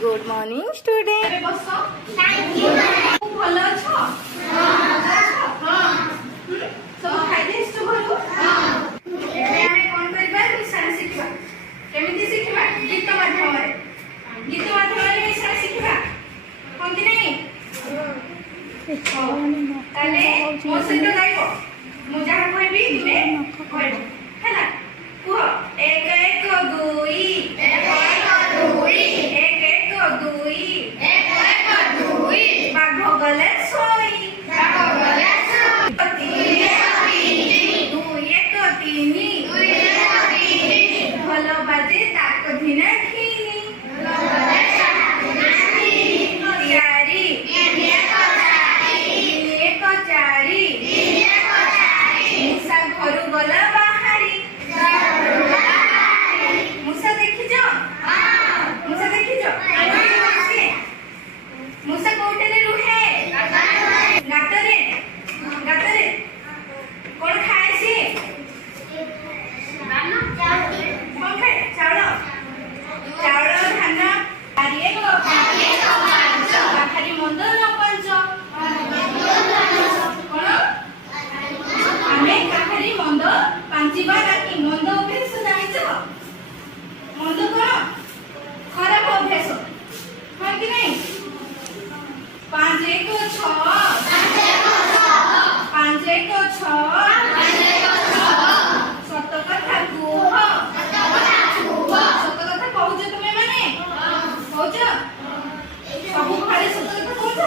Good morning student. ଭଲ ଅଛ? ସବୁ ଖାଇକି ଆସିଛୁ ଘରକୁ? ଏବେ ଆମେ କ'ଣ କରିବା? ମିଶାଣ ଶିଖିବା। କେମିତି ଶିଖିବା? ଗୀତ ମାଧ୍ୟମରେ ମିଶାଣ ଶିଖିବା। ହଁ କି ନାହିଁ? ତାହେଲେ ମୋ ସହିତ ଗାଇବ। ମୁଁ ଯାହା କହିବି ତୁମେ କହିବ ହେଲା। କୁହ 1 1 2 1 1 2 ବାଘ ଗଲେ ଶୋଇ 2 1 3 ଭଲ ବାଜେ ତାକ ଧିନା ଖିନି 4 ମୂଷା ଘରୁ ଗଲା ବାହାରି। ମୂଷା ଦେଖିଛ? ମୂଷା କୋଉଠାରେ ରୁହେ? ଗାତରେ। କ'ଣ ଖାଏ ସେ? କ'ଣ ଖାଏ? ଚାଉଳ, ଧାନ। ବାହାରି ମନ୍ଦ ନ ପାଞ୍ଚ। କ'ଣ? ଆମେ କାହାରି ମନ୍ଦ ପାଞ୍ଚିବା ନାହିଁ। ମନ୍ଦ ଅଭ୍ୟାସ ଜାଣିଛ? ମନ୍ଦ କ'ଣ? ଖରାପ ଅଭ୍ୟାସ। ହଁ କି ନାହିଁ? 5 1 6 ସତ କଥା କୁହ। ସତ କଥା କହୁଛ ତୁମେ ମାନେ? କହୁଛ? ସବୁ ଘରେ ସତ କଥା କହୁଛ?